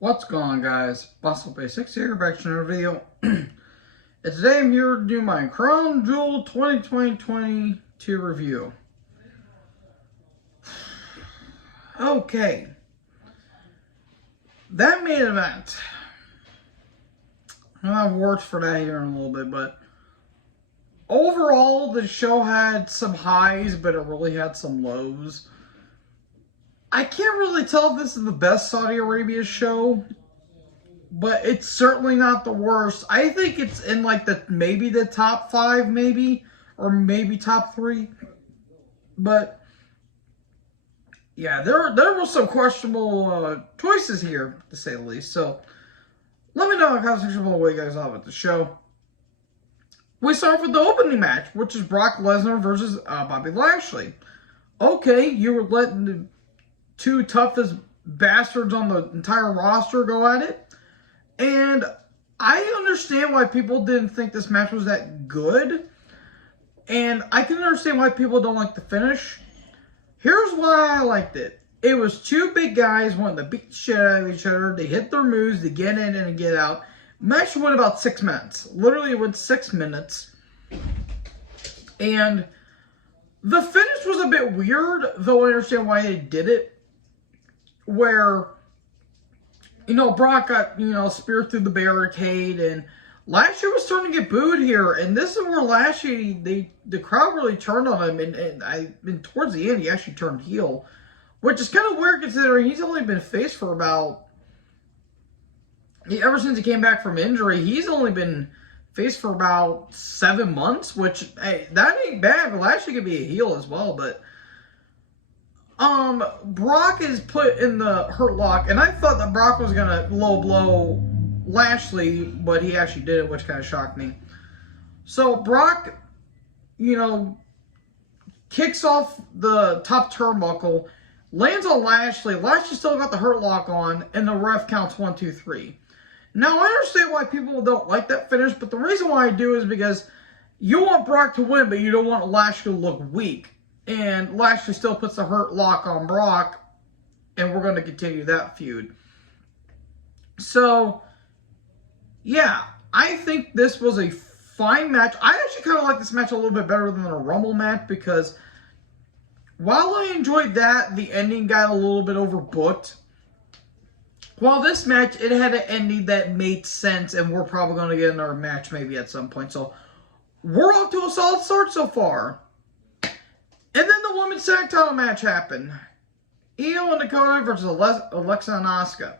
What's going on, guys? Bustle Basics here, back to another video. And today I'm here to do my Crown Jewel 2022 review. Okay. That main event. I'll have words for that here in a little bit, but overall the show had some highs, but it really had some lows. I can't really tell if this is the best Saudi Arabia show, but it's certainly not the worst. I think it's in like maybe the top 5, maybe, or maybe top 3. But yeah, there were some questionable choices here, to say the least. So let me know in the comment section below what you guys thought about the show. We start with the opening match, which is Brock Lesnar versus Bobby Lashley. Okay, you were letting the two toughest bastards on the entire roster go at it. And I understand why people didn't think this match was that good. And I can understand why people don't like the finish. Here's why I liked it. It was two big guys wanting to beat the shit out of each other. They hit their moves to get in and get out. Match went about 6 minutes. Literally, it went 6 minutes. And the finish was a bit weird, though I understand why they did it. Where, Brock got, speared through the barricade, and Lashley was starting to get booed here, and this is where Lashley, the crowd really turned on him, and towards the end, he actually turned heel, which is kind of weird considering he's only been face for about, ever since he came back from injury, he's only been face for about 7 months, which, hey, that ain't bad. Lashley could be a heel as well, but Brock is put in the hurt lock, and I thought that Brock was gonna low blow Lashley, but he actually did it, which kind of shocked me. So Brock, kicks off the top turnbuckle, lands on Lashley. Lashley still got the hurt lock on, and the ref counts 1, 2, 3. Now I understand why people don't like that finish, but the reason why I do is because you want Brock to win, but you don't want Lashley to look weak. And Lashley still puts the hurt lock on Brock, and we're going to continue that feud. So, yeah, I think this was a fine match. I actually kind of like this match a little bit better than the Rumble match, because while I enjoyed that, the ending got a little bit overbooked. While this match, it had an ending that made sense, and we're probably going to get another match maybe at some point. So, we're off to a solid start so far. And then the women's tag title match happened. Io and Dakota versus Alexa and Asuka.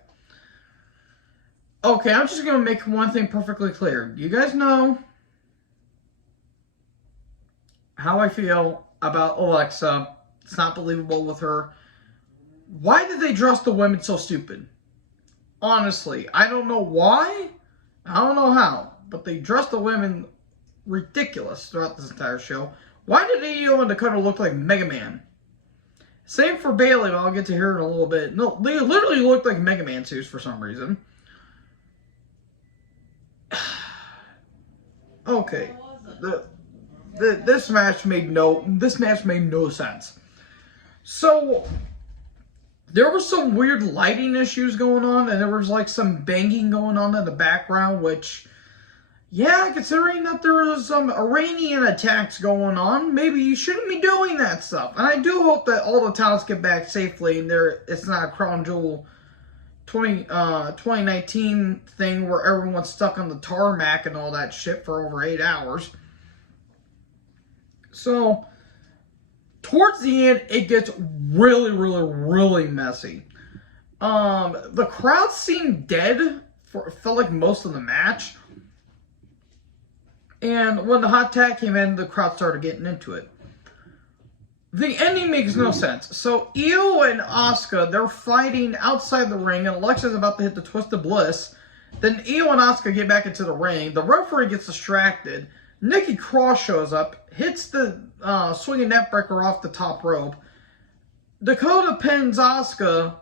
Okay, I'm just going to make one thing perfectly clear. You guys know how I feel about Alexa. It's not believable with her. Why did they dress the women so stupid? Honestly, I don't know why. I don't know how. But they dressed the women ridiculous throughout this entire show. Why did Io and Dakota look like Mega Man? Same for Bayley, but I'll get to hear it in a little bit. No, they literally looked like Mega Man suits for some reason. Okay, this match made no sense. So there was some weird lighting issues going on, and there was like some banging going on in the background, which, yeah, considering that there was some Iranian attacks going on, maybe you shouldn't be doing that stuff. And I do hope that all the talents get back safely and it's not a Crown Jewel 2019 thing where everyone's stuck on the tarmac and all that shit for over 8 hours. So, towards the end, it gets really, really, really messy. The crowd seemed dead for, it felt like most of the match. And when the hot tag came in, the crowd started getting into it. The ending makes no sense. So, Io and Asuka, they're fighting outside the ring, and Alexa's about to hit the Twist of Bliss. Then Io and Asuka get back into the ring. The referee gets distracted. Nikki Cross shows up, hits the swinging neckbreaker off the top rope. Dakota pins Asuka,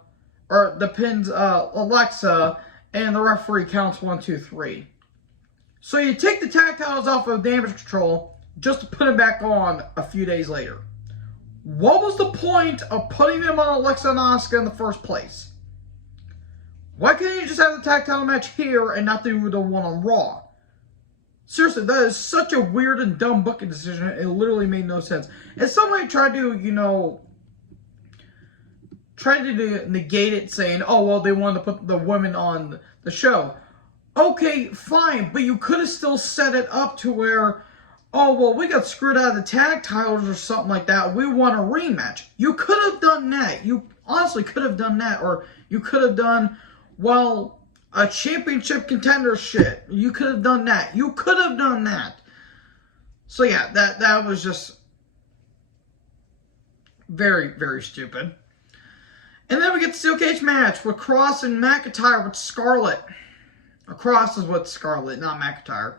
pins Alexa, and the referee counts 1, 2, 3. So you take the tag titles off of Damage Control just to put it back on a few days later. What was the point of putting them on Alexa and Asuka in the first place? Why can't you just have the tag title match here and not do the one on Raw? Seriously, that is such a weird and dumb booking decision. It literally made no sense. And somebody tried to, tried to negate it, saying, oh, well, they wanted to put the women on the show. Okay, fine, but you could have still set it up to where, oh, well, we got screwed out of the tag titles or something like that. We want a rematch. You could have done that. You honestly could have done that. Or you could have done, well, a championship contender shit. You could have done that. You could have done that. So, yeah, that was just very, very stupid. And then we get the steel cage match with Cross and McIntyre with Scarlett. Cross is with Scarlett, not McIntyre.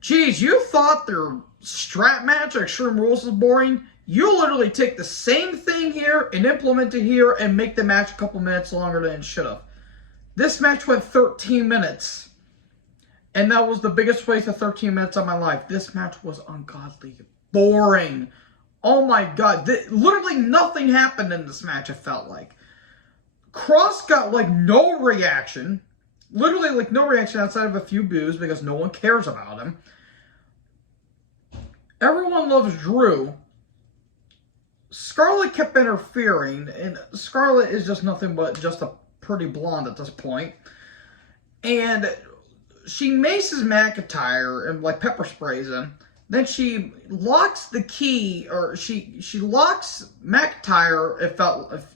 Geez, you thought their strap match at Extreme Rules was boring? You literally take the same thing here and implement it here and make the match a couple minutes longer than it should have. This match went 13 minutes. And that was the biggest waste of 13 minutes of my life. This match was ungodly boring. Oh my god. Literally nothing happened in this match, it felt like. Cross got like no reaction. Literally, like, no reaction outside of a few boos because no one cares about him. Everyone loves Drew. Scarlett kept interfering, and Scarlett is just nothing but just a pretty blonde at this point. And she maces McIntyre and, like, pepper sprays him. Then she locks the key, or she locks McIntyre, if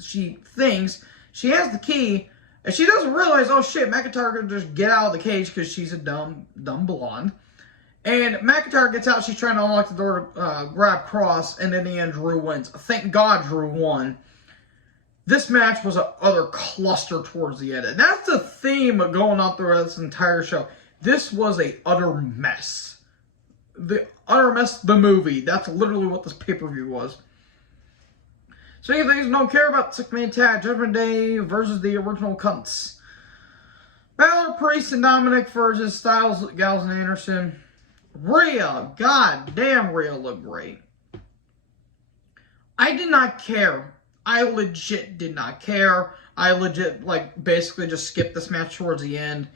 she thinks she has the key. And she doesn't realize, oh shit, McIntyre could just get out of the cage because she's a dumb blonde. And McIntyre gets out, she's trying to unlock the door to grab Cross, and in the end, Drew wins. Thank God Drew won. This match was an utter cluster towards the end. And that's the theme of going on throughout this entire show. This was a utter mess. The utter mess, the movie. That's literally what this pay-per-view was. Speaking of things we don't care about, the 6-man tag, Judgment Day versus the original cunts. Balor, Priest, and Dominic versus Styles, Gallows, and Anderson. Rhea, goddamn, Rhea looked great. I did not care. I legit did not care. I legit, like, basically just skipped this match towards the end.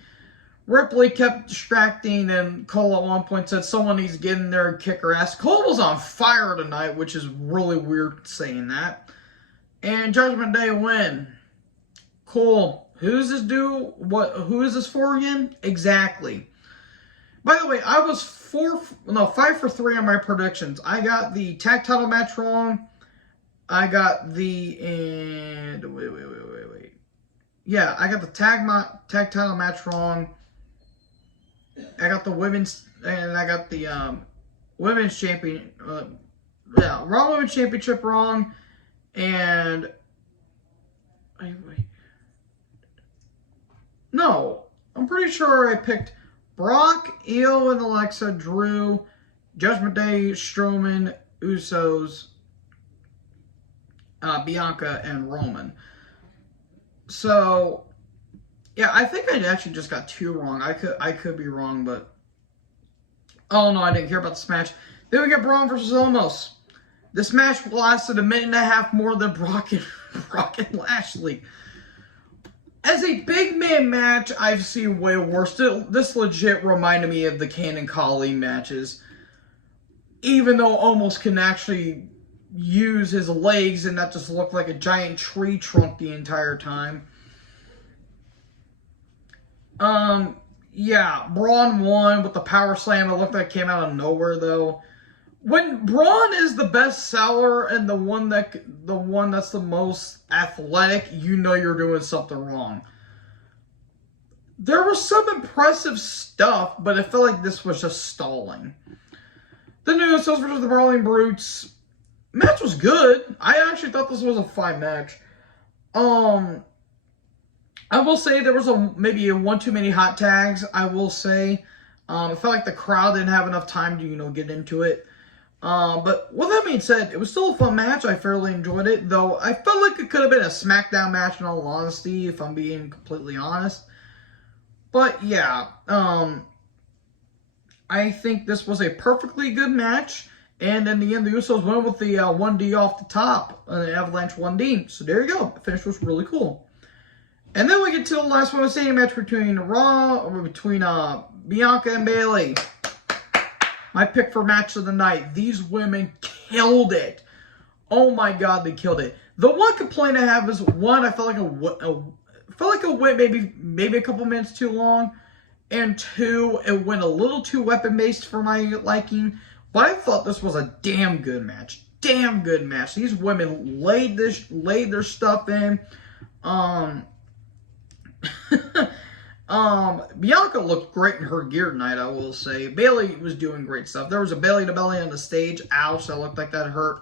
Ripley kept distracting, and Cole at one point said someone needs to get in there and kick her ass. Cole was on fire tonight, which is really weird saying that. And Judgment Day win. Cool. Who is this for again? Exactly. By the way, I was 5 for 3 on my predictions. I got the tag title match wrong. I got the wait. Yeah, I got the tag title match wrong. I got the women's, and I got the women's champion. Raw Women's Championship wrong. And wait. No, I'm pretty sure I picked Brock, Io, and Alexa, Drew, Judgment Day, Strowman, Usos, Bianca, and Roman. So, yeah, I think I actually just got 2 wrong. I could be wrong, but oh no, I didn't care about this match. Then we get Braun versus Omos. This match lasted a minute and a half more than Brock and Lashley. As a big man match, I've seen way worse. This legit reminded me of the Kane and Khali matches. Even though Omos can actually use his legs and not just look like a giant tree trunk the entire time. Yeah, Braun won with the power slam. It looked like it came out of nowhere though. When Braun is the best seller and the one that's the most athletic, you know you're doing something wrong. There was some impressive stuff, but it felt like this was just stalling. The Usos versus the Brawling Brutes. Match was good. I actually thought this was a fine match. I will say there was maybe one too many hot tags. I will say, it felt like the crowd didn't have enough time to get into it. But with that being said, it was still a fun match. I fairly enjoyed it, though I felt like it could have been a Smackdown match in all honesty, if I'm being completely honest. But yeah, I think this was a perfectly good match. And in the end, the Usos went with the 1D off the top, the Avalanche 1D. So there you go. The finish was really cool. And then we get to the last one, the match between Bianca and Bayley. My pick for match of the night. These women killed it. Oh my God, they killed it. The one complaint I have is, one, I felt like it went maybe a couple minutes too long, and two, it went a little too weapon-based for my liking. But I thought this was a damn good match. Damn good match. These women laid their stuff in. Bianca looked great in her gear tonight, I will say. Bayley was doing great stuff. There was a belly to belly on the stage. Ouch, that looked like that hurt.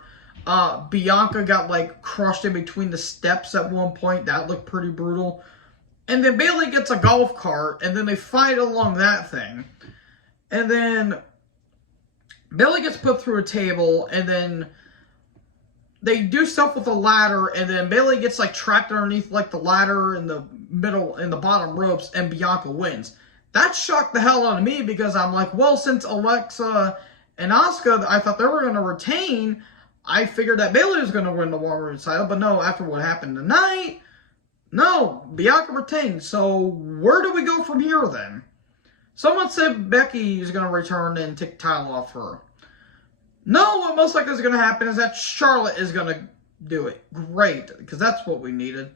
Bianca got like crushed in between the steps at one point. That looked pretty brutal. And then Bayley gets a golf cart, and then they fight along that thing. And then Bayley gets put through a table, and then they do stuff with the ladder, and then Bayley gets like trapped underneath like the ladder in the middle, in the bottom ropes, and Bianca wins. That shocked the hell out of me, because I'm like, well, since Alexa and Asuka, I thought they were going to retain, I figured that Bayley was going to win the Women's title, but no, after what happened tonight, no, Bianca retained. So where do we go from here then? Someone said Becky is going to return and take the title off her. No, what most likely is going to happen is that Charlotte is going to do it. Great, because that's what we needed.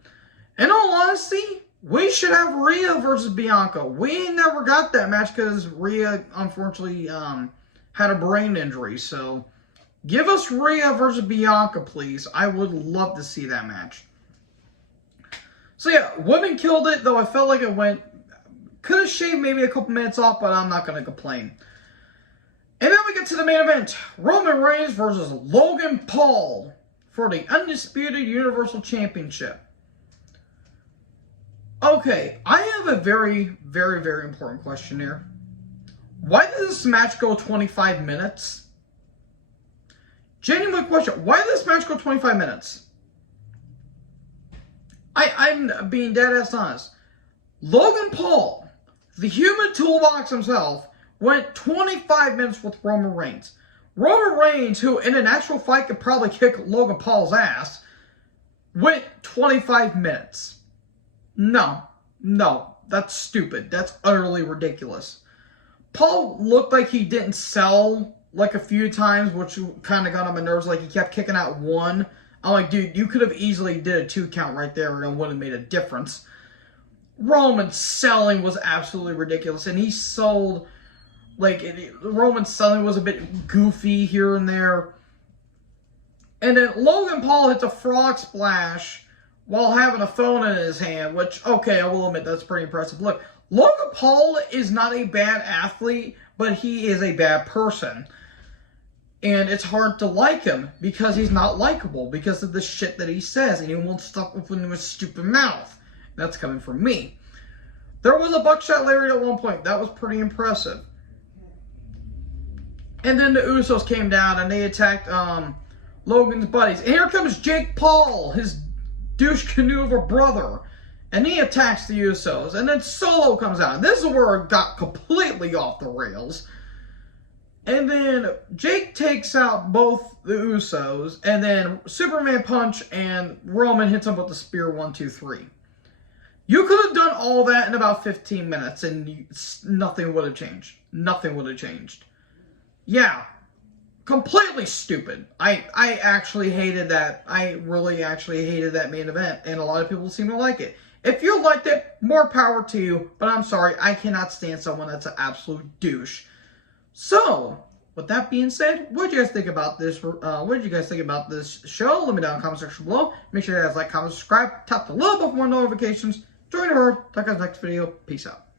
In all honesty, we should have Rhea versus Bianca. We never got that match because Rhea, unfortunately, had a brain injury. So, give us Rhea versus Bianca, please. I would love to see that match. So, yeah, women killed it, though I felt like it went... Could have shaved maybe a couple minutes off, but I'm not going to complain. And then we get to the main event. Roman Reigns versus Logan Paul for the Undisputed Universal Championship. Okay, I have a very, very, very important question here. Why did this match go 25 minutes? Genuine question. Why did this match go 25 minutes? I'm being dead ass honest. Logan Paul, the human toolbox himself, went 25 minutes with Roman Reigns. Roman Reigns, who in an actual fight could probably kick Logan Paul's ass, went 25 minutes. No, that's stupid. That's utterly ridiculous. Paul looked like he didn't sell like a few times, which kind of got on my nerves. Like he kept kicking out one. I'm like, dude, you could have easily did a 2 count right there and it wouldn't have made a difference. Roman's selling was absolutely ridiculous, and he sold... Roman selling was a bit goofy here and there. And then Logan Paul hits a frog splash while having a phone in his hand, which, okay, I will admit, that's pretty impressive. Look, Logan Paul is not a bad athlete, but he is a bad person. And it's hard to like him because he's not likable because of the shit that he says, and he won't stop opening his stupid mouth. That's coming from me. There was a buckshot lariat at one point. That was pretty impressive. And then the Usos came down and they attacked Logan's buddies. And here comes Jake Paul, his douche canoe of a brother. And he attacks the Usos. And then Solo comes out. And this is where it got completely off the rails. And then Jake takes out both the Usos. And then Superman punch and Roman hits him with the spear 1, 2, 3. You could have done all that in about 15 minutes and nothing would have changed. Nothing would have changed. Yeah, completely stupid. I actually hated that. I really actually hated that main event, and a lot of people seem to like it. If you liked it, more power to you, but I'm sorry, I cannot stand someone that's an absolute douche. So, with that being said, what did you guys think about this? What did you guys think about this show? Let me know in the comment section below. Make sure you guys like, comment, subscribe, tap the little bell for more notifications. Join the herd. Talk to you guys next video. Peace out.